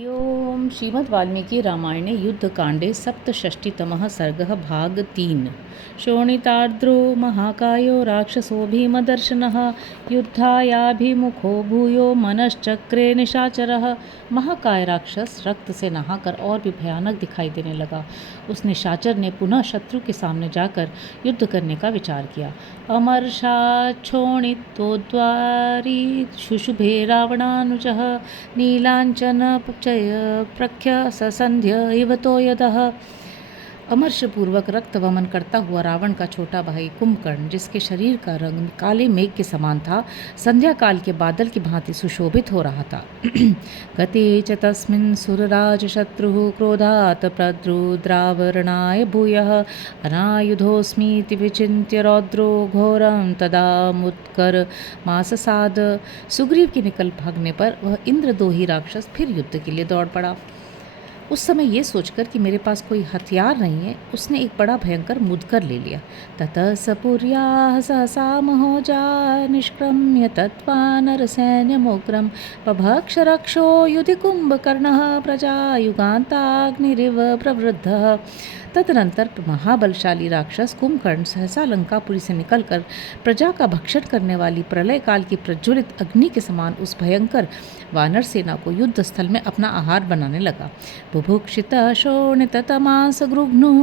ओम श्रीमद् वाल्मीकि रामायणे युद्धकाण्डे सप्तषष्टितमः सर्गः भाग 3। शोणितार्द्रो महाकायो राक्षसो भीमदर्शनः युद्धायाभिमुखो भूयो मनश्चक्रे निशाचरः। महाकाय राक्षस रक्त से नहाकर और भी भयानक दिखाई देने लगा। उस निशाचर ने पुनः शत्रु के सामने जाकर युद्ध करने का विचार किया। अमर्षाच्छोणितोद्वारी शुशुभे रावणानुजः नीलाञ्चनपचय प्रख्य ससंध्य इव तो यदः। अमर्षपूर्वक रक्त वमन करता हुआ रावण का छोटा भाई कुंभकर्ण, जिसके शरीर का रंग काले मेघ के समान था, संध्या काल के बादल की भांति सुशोभित हो रहा था। गते च तस्मिन् सुरराज शत्रुः क्रोधात् प्रद्रुद्रावरणाय भूयः अनायुधोऽस्मीति विचिन्त्य रौद्रो घोरं तदा मुत्कर माससाद। सुग्रीव के निकल भागने पर वह इंद्रदोही राक्षस फिर युद्ध के लिए दौड़ पड़ा। उस समय ये सोचकर कि मेरे पास कोई हथियार नहीं है, उसने एक बड़ा भयंकर मुदगर ले लिया। ततः सपुर्याः सहसा महोजा निष्क्रम्य तत्वानरसैन्यमुग्रं बभक्ष रक्षो युधि कुंभकर्णः प्रजायुगान्ताग्निरिव प्रवृद्धः। तदनंतर महाबलशाली राक्षस कुंभकर्ण सहसा लंकापुरी से निकलकर प्रजा का भक्षण करने वाली प्रलय काल की प्रज्वलित अग्नि के समान उस भयंकर वानर सेना को युद्ध स्थल में अपना आहार बनाने लगा। बुभुक्षितः शोणिततमासगृघ्नुः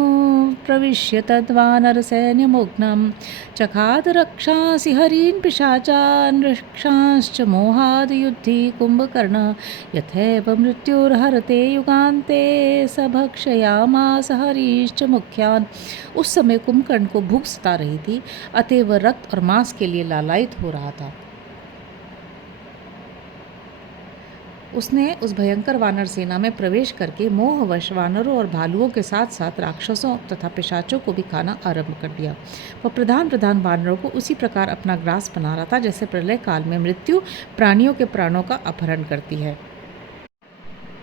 प्रविश्य तद्वानर सैन्यमुग्नं चखाद रक्षांसि हरीन् पिशाचान् रक्षांश्च मोहाद् युद्धि कुंभकर्णः यथैव मृत्युर्हरते युगान्ते स भक्षयामास हरीश्च मुख्यान्। उस समय कुंभकर्ण को भूख सता रही थी, अतः वह रक्त और मांस के लिए लालायित हो रहा था। उसने उस भयंकर वानर सेना में प्रवेश करके मोहवश वानरों और भालुओं के साथ साथ राक्षसों तथा पिशाचों को भी खाना आरंभ कर दिया। वह प्रधान वानरों को उसी प्रकार अपना ग्रास बना रहा था जैसे प्रलय काल में मृत्यु प्राणियों के प्राणों का अपहरण करती है।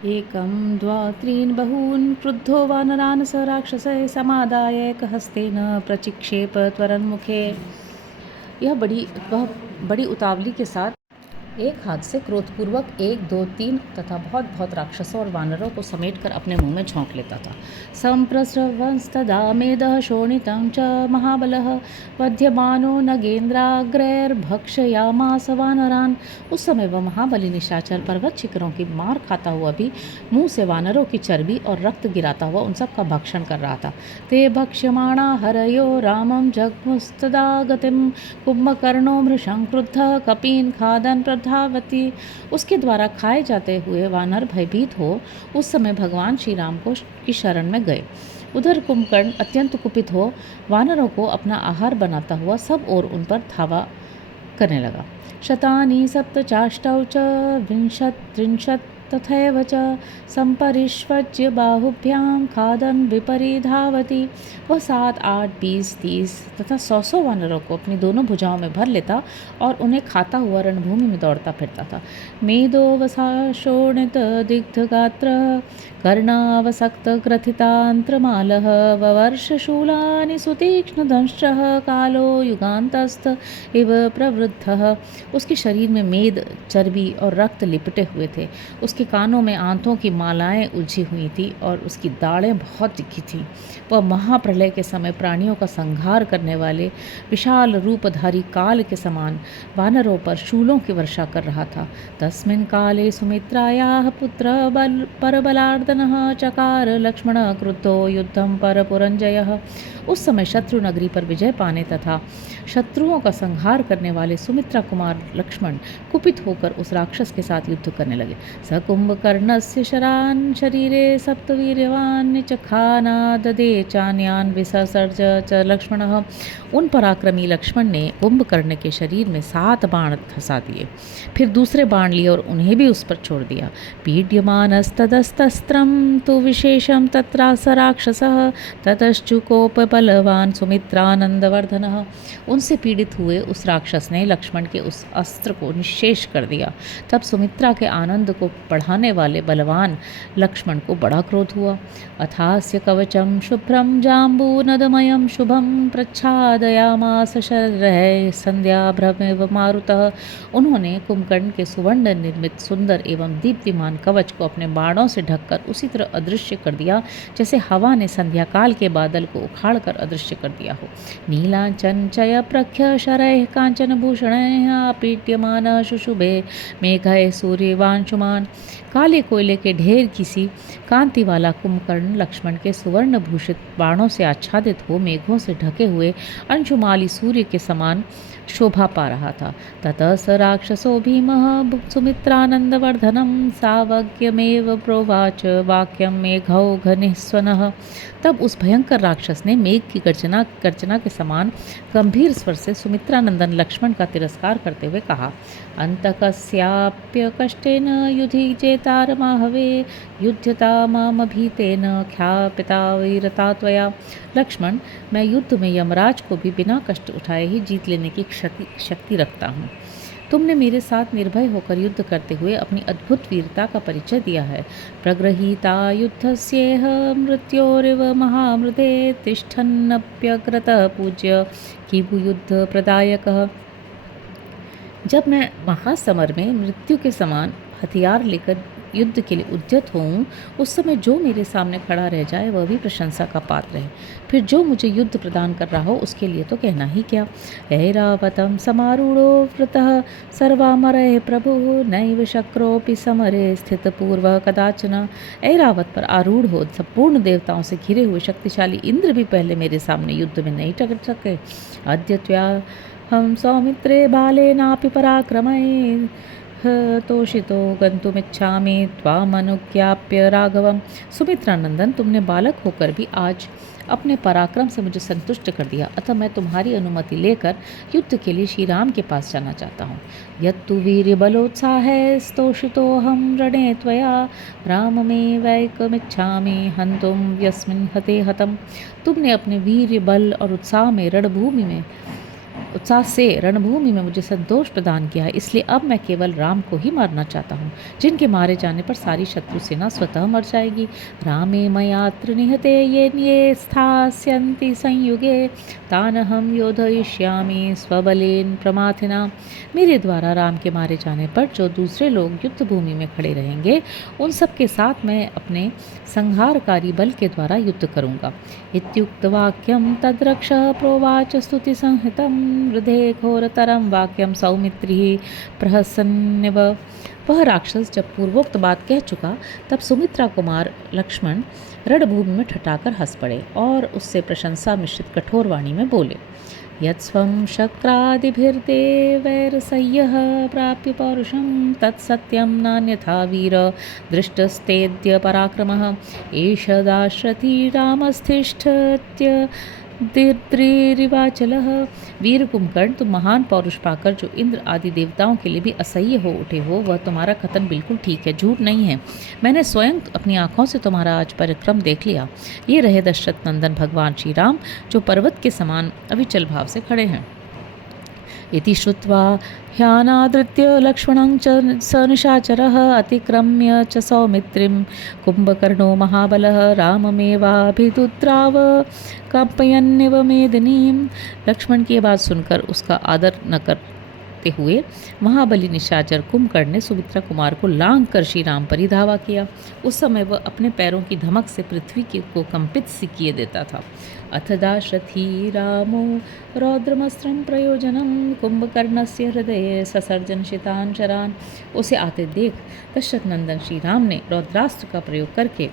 एकं द्वा त्रीन् बहून् क्रुद्धो वानरान् स राक्षसः समादाय एकहस्तेन प्रचिक्षेप त्वरन्मुखे। वह बड़ी उतावली के साथ एक हाथ से क्रोधपूर्वक 1, 2, 3 तथा बहुत राक्षसों और वानरों को समेटकर अपने मुंह में झोंक लेता था। संप्रस्रवंस्तदा मेदः शोणितं च महाबलः वध्यमानो नगेन्द्राग्रैर्भक्षयामास वानरान्। उस समय वह महाबली निशाचर पर्वत शिखरों की मार खाता हुआ भी मुंह से वानरों की चर्बी और रक्त गिराता हुआ उन सब का भक्षण कर रहा था। ते भक्ष्यमाणा हरयो रामं जग्मुस्तदा गतिं कुंभकर्णो मृषं क्रुद्धः कपीन् खादन् धावती। उसके द्वारा खाए जाते हुए वानर भयभीत हो उस समय भगवान श्री राम की शरण में गए। उधर कुंभकर्ण अत्यंत कुपित हो वानरों को अपना आहार बनाता हुआ सब और उन पर धावा करने लगा। शतानि सप्तचाष्टौ च विंशत्रिंशत् तथैव च संपरिष्वज्य बाहुभ्यां खादन् विपरीधावति। वह 7, 8, 20, 30 तथा 100 वानरों को अपनी दोनों भुजाओं में भर लेता और उन्हें खाता हुआ रणभूमि में दौड़ता फिरता था। मेदोवसा शोणित दिग्धगात्रः कर्णावसक्त ग्रथितांत्रमालः ववर्षशूलानि सुतीक्ष्णदंष्ट्रः कालो युगान्तस्थ इव प्रवृद्धः। उसके शरीर में मेद, चर्बी और रक्त लिपटे हुए थे। उसके कानों में आंतों की मालाएं उलझी हुई थी और उसकी दाढ़ें बहुत तिखी थीं। वह महाप्रलय के समय प्राणियों का संहार करने वाले विशाल रूपधारी काल के समान वानरों पर शूलों की वर्षा कर रहा था। तस्मिन् काले सुमित्रायाः पुत्र परबलार्दनः चकार लक्ष्मण क्रुद्धो युद्धं परपुरंजयः। उस समय शत्रु नगरी पर विजय पाने तथा शत्रुओं का संहार करने वाले सुमित्रा कुमार लक्ष्मण कुपित होकर उस राक्षस के साथ युद्ध करने लगे। स कुंभकर्णस्य शरान् शरीरे सप्तवीर्यवान् चखानाददे चान्यान् विससर्ज च लक्ष्मणः। उन पराक्रमी लक्ष्मण ने कुंभकर्ण के शरीर में 7 बाण धंसा दिए, फिर दूसरे बाण लिए और उन्हें भी उस पर छोड़ दिया। पीड्यमानस्तदस्तस्त्रं तु विशेषं तत्रास राक्षसः ततश्चुकोप बलवान सुमित्रानंदवर्धनः। उनसे पीड़ित हुए उस राक्षस ने लक्ष्मण के उस अस्त्र को निश्शेष कर दिया। तब सुमित्रा के आनंद को बढ़ाने वाले बलवान लक्ष्मण को बड़ा क्रोध हुआ। अथास्य कवचम शुभ्रम जाम्बूनदमयम शुभम प्रच्छादयामास शरैः संध्याभ्रमेव मारुतः। उन्होंने कुंभकर्ण के सुवर्ण निर्मित सुंदर एवं दीप्तिमान कवच को अपने बाणों से ढककर उसी तरह अदृश्य कर दिया जैसे हवा ने संध्या काल के बादल को उखाड़कर अदृश्य कर दिया हो। नीलांचन चय प्रख्य शरैः कांचन भूषणैः आपीड्यमान शुशुभे मेघय सूर्यवांशुमान। काले कोयले के ढेर किसी कांति वाला कुंभकर्ण लक्ष्मण के सुवर्ण भूषित बाणों से आच्छादित हो मेघों से ढके हुए अंशुमाली सूर्य के समान शोभा पा रहा था। ततः स राक्षसो भीमः सुमित्रानंदवर्धनम सावज्ञमेव प्रोवाच वाक्यम मेघौघनिस्वनः। तब उस भयंकर राक्षस ने मेघ की गर्जना के समान गंभीर स्वर से सुमित्रानंदन लक्ष्मण का तिरस्कार करते हुए कहा, अंतकस्याप्य कष्टेन युधि जेतारमाहवे युध्यता मामभीतेन ख्यापिता वीरता त्वया। लक्ष्मण, मैं युद्ध में यमराज को भी बिना कष्ट उठाए ही जीत लेने की शक्ति रखता हूँ। तुमने मेरे साथ निर्भय होकर युद्ध करते हुए अपनी अद्भुत वीरता का परिचय दिया है। प्रगृहीता युद्धस्येह मृत्योरिव महामृते तिष्ठन्नप्यग्रतः पूज्य किमु युद्ध प्रदायकः। जब मैं महासमर में मृत्यु के समान हथियार लेकर युद्ध के लिए उद्यत होऊं, उस समय जो मेरे सामने खड़ा रह जाए वह भी प्रशंसा का पात्र है। फिर जो मुझे युद्ध प्रदान कर रहा हो उसके लिए तो कहना ही क्या। ऐरावतम समारूढ़ो वृतः सर्वामरः प्रभु नैव शक्रोपि समरे स्थित पूर्व कदाचन। ऐरावत पर आरूढ़ हो संपूर्ण देवताओं से घिरे हुए शक्तिशाली इंद्र भी पहले मेरे सामने युद्ध में नहीं टक सके। अद्यत्वा हम सौमित्रे बालेनापि पराक्रमैः तोषितो गंतुमिच्छामि त्वामनुज्ञाप्य राघवम। सुमित्रानंदन, तुमने बालक होकर भी आज अपने पराक्रम से मुझे संतुष्ट कर दिया, अतः मैं तुम्हारी अनुमति लेकर युद्ध के लिए श्री राम के पास जाना चाहता हूँ। यत्तु वीर्य बलोत्साहे स्तोषितो हम रणे त्वया राममेवैकमिच्छामि हन्तुं यस्मिन् हते हतम। तुमने अपने वीर्य बल और उत्साह से रणभूमि में मुझे संतोष प्रदान किया है, इसलिए अब मैं केवल राम को ही मारना चाहता हूँ, जिनके मारे जाने पर सारी शत्रु सेना स्वतः मर जाएगी। रामे मयात्र निहते ये स्थास्यन्ति संयुगे तानहम योधयिष्यामि स्वबलेन प्रमाथिना। मेरे द्वारा राम के मारे जाने पर जो दूसरे लोग युद्ध भूमि में खड़े रहेंगे उन सब के साथ मैं अपने संहारकारी बल के द्वारा युद्ध करूँगा। इत्युक्त वाक्यम तद्रक्ष प्रोवाच स्तुति संहितम हृदय घोरतरम वाक्यम सौमित्री प्रहसन्निव। वह राक्षस जब पूर्वोक्त बात कह चुका तब सुमित्रा कुमार लक्ष्मण रणभूमि में ठठाकर हंस पड़े और उससे प्रशंसा मिश्रित कठोर वाणी में बोले, यत्स्वं शक्रादिभिर्देवैर्सह्यः प्राप्य पौरुषं तत्सत्यं नान्यथा वीर दृष्टस्तेद्य पराक्रमः एष दाशरथी रामस्तिष्ठत्य दीर्द्रिवाचलः। वीर कुंभकर्ण, तुम महान पौरुष पाकर जो इंद्र आदि देवताओं के लिए भी असह्य हो उठे हो, वह तुम्हारा कथन बिल्कुल ठीक है, झूठ नहीं है। मैंने स्वयं अपनी आँखों से तुम्हारा आज पराक्रम देख लिया। ये रहे दशरथ नंदन भगवान श्री राम जो पर्वत के समान अविचल भाव से खड़े हैं। इति श्रुत्वा ह्यानादृत्य लक्ष्मणं च स निशाचरः अतिक्रम्य च सौमित्रीं कुम्भकर्णो महाबलः राममेवाभिदुद्राव काम्पयन्निव मेदिनीं। लक्ष्मण की बात सुनकर उसका आदर न करते हुए महाबली निशाचर कुंभकर्ण ने सुमित्रा कुमार को लांघ कर श्री राम पर ही धावा किया। उस समय वह अपने पैरों की धमक से पृथ्वी को कंपित सी किए देता था। अथ दाशरथी रामो रौद्रमस्त्रं प्रयोजनं कुंभकर्णस्य हृदये ससर्जन शितान शरान। उसे आते देख दशरथ नंदन श्री राम ने रौद्रास्त्र का प्रयोग करके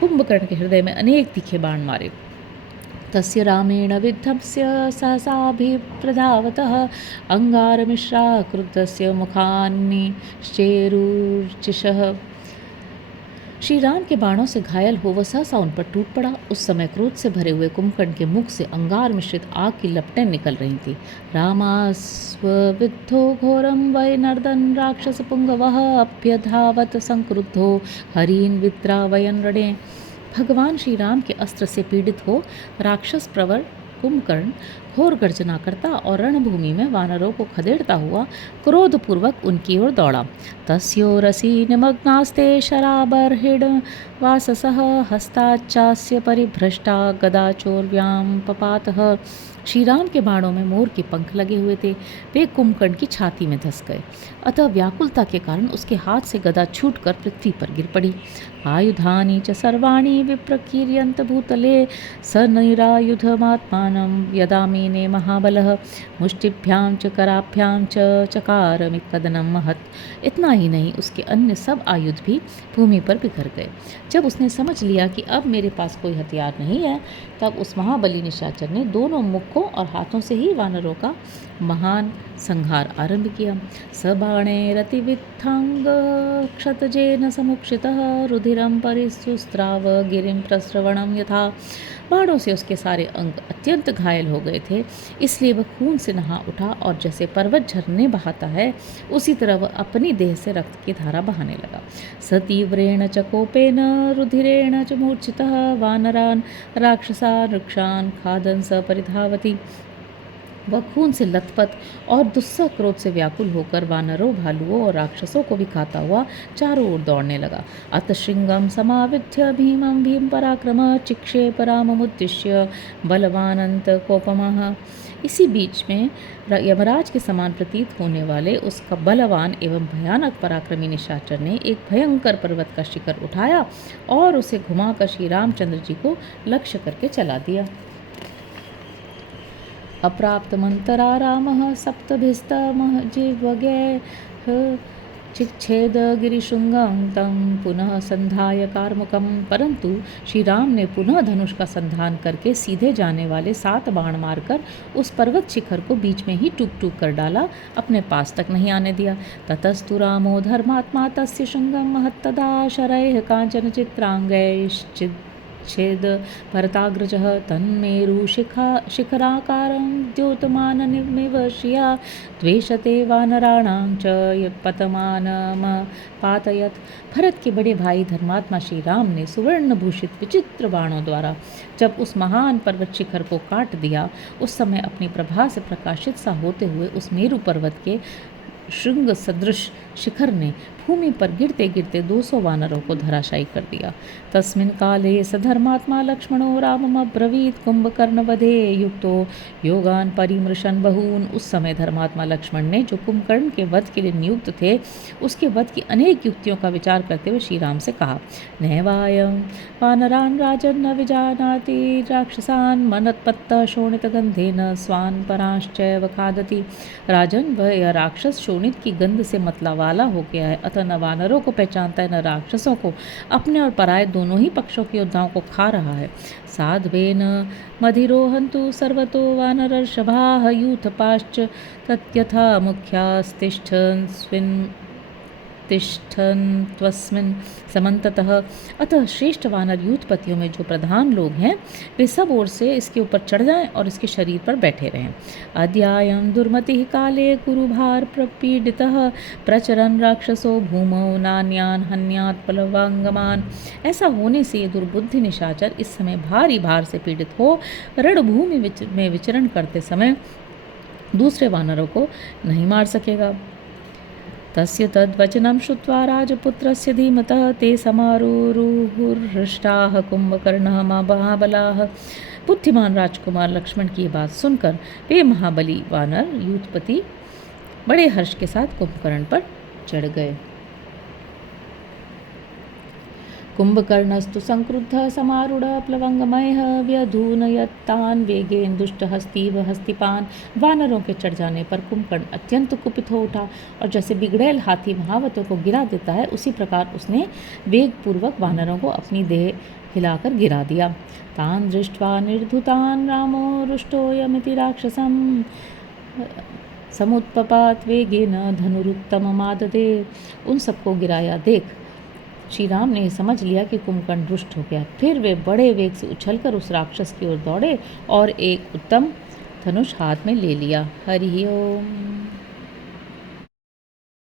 कुंभकर्ण के हृदय में अनेक तीखे बाण मारे। तस्य रामेण विद्धस्य सहसाभिप्रधावतः अंगारमिश्रा क्रुद्धस्य मुखान्निश्चेरुर्चिषः। श्री राम के बाणों से घायल हो वह सहसा उन पर टूट पड़ा। उस समय क्रोध से भरे हुए कुंभकर्ण के मुख से अंगार मिश्रित आग की लपटें निकल रही थी। रामास्वविद्धो घोरम वै नर्दन राक्षस पुंगवः अभ्यधावत संक्रुद्धो हरीन विद्रावयन रणे। भगवान श्री राम के अस्त्र से पीड़ित हो राक्षस प्रवर कुंभकर्ण घोर गर्जना करता और रणभूमि में वानरों को खदेड़ता हुआ क्रोधपूर्वक उनकी ओर दौड़ा। तस्यो रसी निमग्नास्ते शराबर्हिड वाससः हस्ताच्चास्य परिभ्रष्टा गदाचोर्व्याम पपातः। श्री राम के बाणों में मोर के पंख लगे हुए थे। वे कुंभकर्ण की छाती में धंस गए, अतः व्याकुलता के कारण उसके हाथ से गदा छूटकर पृथ्वी पर गिर पड़ी। आयुधानि च सर्वाणि विप्रकीर्यन्त भूतले स नैरायुधमात्मानं यदामीने महाबलः मुष्टिभ्यां च कराभ्यां च चकार कदनं महत्। इतना ही नहीं, उसके अन्य सब आयुध भी भूमि पर बिखर गए। जब उसने समझ लिया कि अब मेरे पास कोई हथियार नहीं है, तब उस महाबली निशाचर ने दोनों मुखों और हाथों से ही वानरों का महान संहार आरंभ किया। सबाणे रतिवित्थांग क्षतजेन समुक्षितः रुधिरं परिसुस्त्राव गिरिं प्रस्रवणं यथा। बाणों से उसके सारे अंग अत्यंत घायल हो गए थे, इसलिए वह खून से नहा उठा और जैसे पर्वत झरने बहाता है, उसी तरह वह अपनी देह से रक्त की धारा बहाने लगा। सतीव्रेण च कोपेन रुधिरेण च मूर्छितः वानरान राक्षसान वृक्षान खादन स परिधावती। वह खून से लथपथ और दुस्सह क्रोध से व्याकुल होकर वानरों, भालुओं और राक्षसों को भी खाता हुआ चारों ओर दौड़ने लगा। अत श्रृंगम समाविध्य भीमं भीम पराक्रम चिक्षेप राममुद्दिश्य बलवानंत कोपमः। इसी बीच में यमराज के समान प्रतीत होने वाले उसका बलवान एवं भयानक पराक्रमी निशाचर ने एक भयंकर पर्वत का शिखर उठाया और उसे घुमाकर श्री रामचंद्र जी को लक्ष्य करके चला दिया। अप्राप्तमंतरा रामः सप्तभिस्तमः जिह्वगैः चिच्छेद गिरिशृंगं तं पुनः संधाय कार्मुकम। परंतु श्री राम ने पुनः धनुष का संधान करके सीधे जाने वाले 7 बाण मारकर उस पर्वत शिखर को बीच में ही टूक टूक कर डाला, अपने पास तक नहीं आने दिया। ततस्तु रामो धर्मात्मा तस्य शृंगं महत्तदा शरैः कांचन चित्रांगैश्चित् छेद भरताग्रजः तन्मेरु शिखराकारं द्योतमाननिमिव श्रिया द्वेषते वानराणां च पतमानमपातयत्। भरत के बड़े भाई धर्मात्मा श्री राम ने सुवर्ण भूषित विचित्र बाणों द्वारा जब उस महान पर्वत शिखर को काट दिया, उस समय अपनी प्रभा से प्रकाशित सा होते हुए उस मेरु पर्वत के श्रृंग सदृश शिखर ने भूमि पर गिरते गिरते 200 वानरों को धराशायी कर दिया। तस्मिन् काले स धर्मात्मा लक्ष्मणो राममब्रवीत् कुंभकर्णवधे युक्तो योगान परिमृशन बहून। उस समय धर्मात्मा लक्ष्मण ने, जो कुंभकर्ण के वध के लिए नियुक्त थे, उसके वध की अनेक युक्तियों का विचार करते हुए श्री राम से कहा, नैवायं वानरान् राजन् न विजानाति राक्षसान् मनत्पत्तः शोणितगन्धेन स्वान् परांश्चैव खादति। राजन, वह यह राक्षस शोणित की गंध से मतला वाला हो गया है, अतः न वानरों को पहचानता है न राक्षसों को, अपने और पराये दोनों ही पक्षों के योद्धाओं को खा रहा है। साध्वेन मधिरोहन्तु सर्वतो वानरर्षभाः यूथपाश्च तत्यथा मुख्यास्तिष्ठन् त्वस्मिन् समन्ततः। अतः श्रेष्ठ वानर यूथपतियों में जो प्रधान लोग हैं, वे सब ओर से इसके ऊपर चढ़ जाएं और इसके शरीर पर बैठे रहें। अद्यायं दुर्मतिः काले कुरुभार प्रपीडितः प्रचरन् राक्षसो भूमौ नान्यान् हन्यात् प्लवांगमान। ऐसा होने से ये दुर्बुद्धि निशाचर इस समय भारी भार से पीड़ित हो रणभूमि में विचरण करते समय दूसरे वानरों को नहीं मार सकेगा। तस्य तद्वचनं श्रुत्वा राजपुत्रस्य धीमतः ते समारुरुहृष्टाः कुंभकर्णः महाबलाः। बुद्धिमान राजकुमार लक्ष्मण की बात सुनकर वे महाबली वानर यूथपति बड़े हर्ष के साथ कुंभकर्ण पर चढ़ गए। कुंभकर्णस्तु संक्रुद्धः समारूढ़ प्लवंगमयः व्यधूनयत्तान् वेगेन दुष्टहस्तीव हस्तिपान। वानरों के चढ़ जाने पर कुंभकर्ण अत्यंत कुपित हो उठा और जैसे बिगड़ैल हाथी महावतों को गिरा देता है, उसी प्रकार उसने वेगपूर्वक वानरों को अपनी देह हिलाकर गिरा दिया। तान् दृष्ट्वा निर्धुतान् रामो रुष्टोऽयमिति राक्षसं समुत्पपात वेगेन धनुरुत्तममाददे। उन सबको गिराया देख श्री राम ने समझ लिया कि कुंभकर्ण रुष्ट हो गया। फिर वे बड़े वेग से उछलकर उस राक्षस की ओर दौड़े और एक उत्तम धनुष हाथ में ले लिया। हरि ओम।